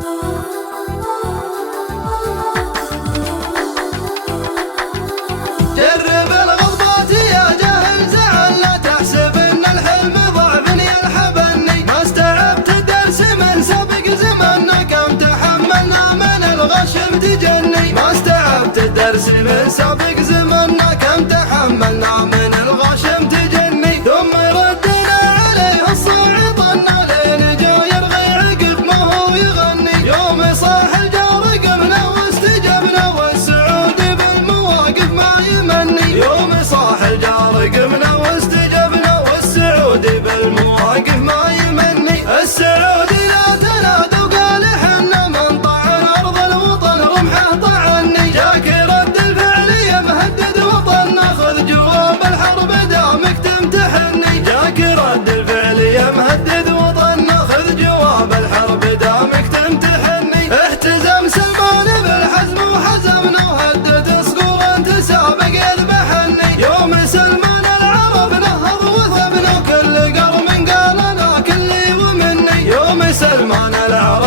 جرب الغضبات يا جاهل زعل، لا تحسب ان الحلم ضعف يلحبني. ما استوعبت الدرس من سابق زماننا، كم تحملنا من الغشم تجني. ما استوعبت الدرس من سابق زماننا، كم تحملنا من الغشم تجني. ثم ردنا عليه الصاعقنا لين جا يرغي عقب ما هو يغني. يوم صاح الجار قمنا واستجبنا، والسعود بالمواقف ما يمني. يوم صاح الجار قمنا واستجبنا، والسعود بالمواقف ما يمني. السعود لا تنادى وقال حنا من طعن ارض الوطن رمحه طعني. جاك رد الفعل يا مهدد وطننا، خذ جواب الحرب دامك تمتحني. جاك رد الفعل يا مهدد وطننا، خذ جواب الحرب دامك تمتحني. اهتزم سلمان بالحزم وحزمنا، وهدت صقور انت سابق يذبحني. يوم سلمان العرب نهض وثبنا، وكل قرم قال انا كلي ومني. يوم سلمان العرب